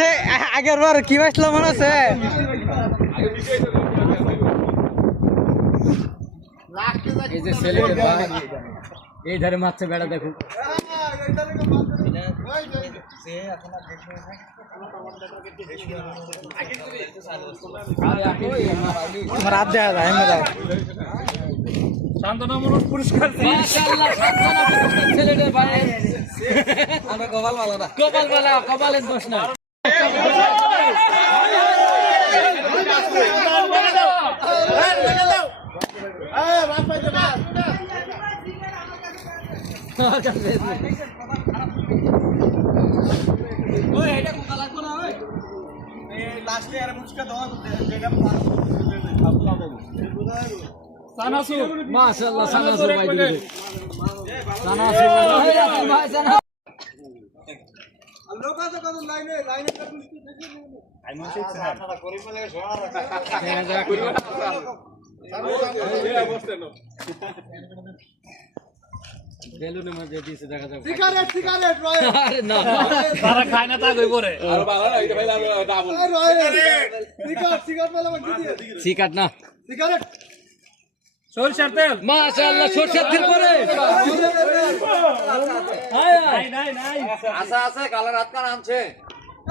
যে আগের বার কি বাঁচলো মনে আছে? এই যে ছেলে এই ধারে মারছে বেড়া দেখুন তোমার হাত দেওয়া যায় এমনি দাও শান্তনামূলক পুরস্কার ছেলেদের ভাই আমরা কপাল ভালো না কপালের দোষ না মাশাআল্লাহ সানাসুর ভাই দিলে সানাসুর ভাই সানা লোক আছে কত লাইনে আমি ঠিক আছে আপনারা করি বলে সোনা রাখা বেলুনের মধ্যে দিয়েছে দেখা যাবে সিগারেট রয় আরে না তারা খায় না তা কই পড়ে আর ভালো না এটা ভাই ডাবল সিগারেট বলে মধ্যে দিয়ে সিগারেট না সিগারেট সরষের তেল মাশাআল্লাহ সরষের তেল পরে নাই আচ্ছা আছে কালার হাত কান আনছে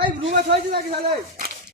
এই রুমে থইছি নাকি তাহলে